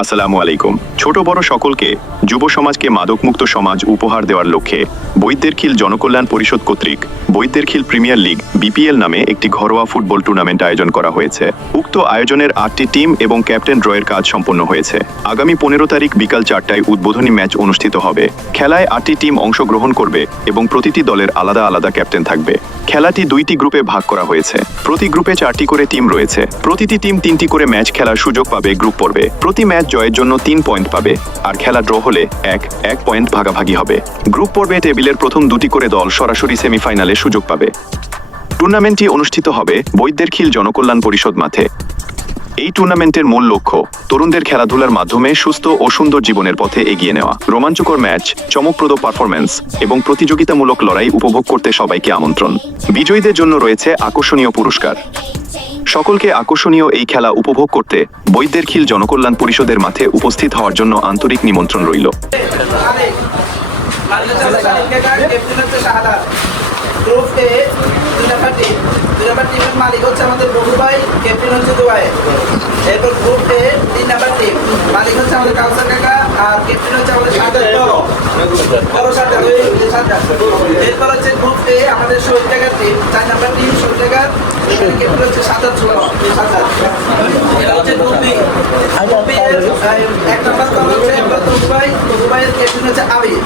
আসসালামু আলাইকুম। ছোট বড় সকলকে যুব সমাজকে মাদকমুক্ত সমাজ উপহার দেওয়ার লক্ষ্যে বৈদ্যের খিল জনকল্যাণ পরিষদ কর্তৃক বৈদ্যের খিল প্রিমিয়ার লিগ বিপিএল নামে একটি ঘরোয়া ফুটবল টুর্নামেন্ট আয়োজন করা হয়েছে। উক্ত আয়োজনের 8টি টিম এবং ক্যাপ্টেন ড্রয়ের কাজ সম্পন্ন হয়েছে। আগামী 15 তারিখ বিকাল 4টায় উদ্বোধনী ম্যাচ অনুষ্ঠিত হবে। খেলায় 8টি টিম অংশগ্রহণ করবে এবং প্রতিটি দলের আলাদা আলাদা ক্যাপ্টেন থাকবে। খেলাটি 2টি গ্রুপে ভাগ করা হয়েছে। প্রতি গ্রুপে 4টি করে টিম রয়েছে। প্রতিটি টিম 3টি করে ম্যাচ খেলার সুযোগ পাবে গ্রুপ পর্বে। প্রতি ম্যাচ জয়ের জন্য 3 পয়েন্ট পাবে, আর খেলা ড্র হলে এক পয়েন্ট ভাগাভাগি হবে। গ্রুপ পর্বে টেবিলের প্রথম 2টি করে দল সরাসরি সেমিফাইনালে সুযোগ পাবে। টুর্নামেন্টটি অনুষ্ঠিত হবে বৈদ্যের খিল জনকল্যাণ পরিষদ মাঠে। এই টুর্নামেন্টের মূল লক্ষ্য তরুণদের খেলাধুলার মাধ্যমে সুস্থ ও সুন্দর জীবনের পথে এগিয়ে নেওয়া। রোমাঞ্চকর ম্যাচ, চমকপ্রদ পারফরম্যান্স এবং প্রতিযোগিতামূলক লড়াই উপভোগ করতে সবাইকে আমন্ত্রণ। বিজয়ীদের জন্য রয়েছে আকর্ষণীয় পুরস্কার। সকলকে আকর্ষণীয় এই খেলা উপভোগ করতে বৈদ্যের খিল জনকল্যাণ পরিষদের মাঠে উপস্থিত হওয়ার জন্য আন্তরিক নিমন্ত্রণ রইল। গ্রুপ এ 2 নাম্বার টিমের মালিক হচ্ছে আমাদের বন্ধু ভাই, ক্যাপ্টেন হচ্ছে দুবাই। এরপর গ্রুপ এ 3 নাম্বার টিম মালিক হচ্ছে আমাদের কাউসার কাকা, আর ক্যাপ্টেন হচ্ছে আমাদের সাজ্জাদ বড় সাজ্জাদ। এরপর হচ্ছে গ্রুপ এ আমাদের শহীদ জায়গার টিম 4 নাম্বার টিম শহীদ জায়গার, ক্যাপ্টেন হচ্ছে সাজ্জাদ সাজ্জাদ। এটা হচ্ছে গ্রুপ বি। গ্রুপ বি এর 1 নাম্বার দল হচ্ছে দুবাই, দুবাইয়ের ক্যাপ্টেন হচ্ছে আবির।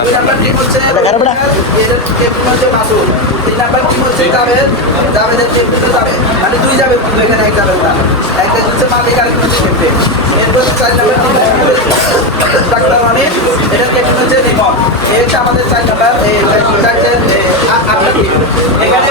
2 নাম্বার টিম হচ্ছে ক্যাপ্টেন হচ্ছে মাসুদ। 3 নাম্বার টিম হচ্ছে জাভেদ, জাভেদের ক্যাপ্টেন জাভেদ, মানে 2 জাভেদ কিন্তু এখানে 1 জাভেদ না, একটা হচ্ছে মালিক আর একটা হচ্ছে ক্যাপ্টেন। এরপর 4 নাম্বার টিম ডাক্তার মানে এটা ক্যাপ্টেন হচ্ছে রিমন। এই হচ্ছে আমাদের 4 নাম্বার এই 4 টিম। এখানে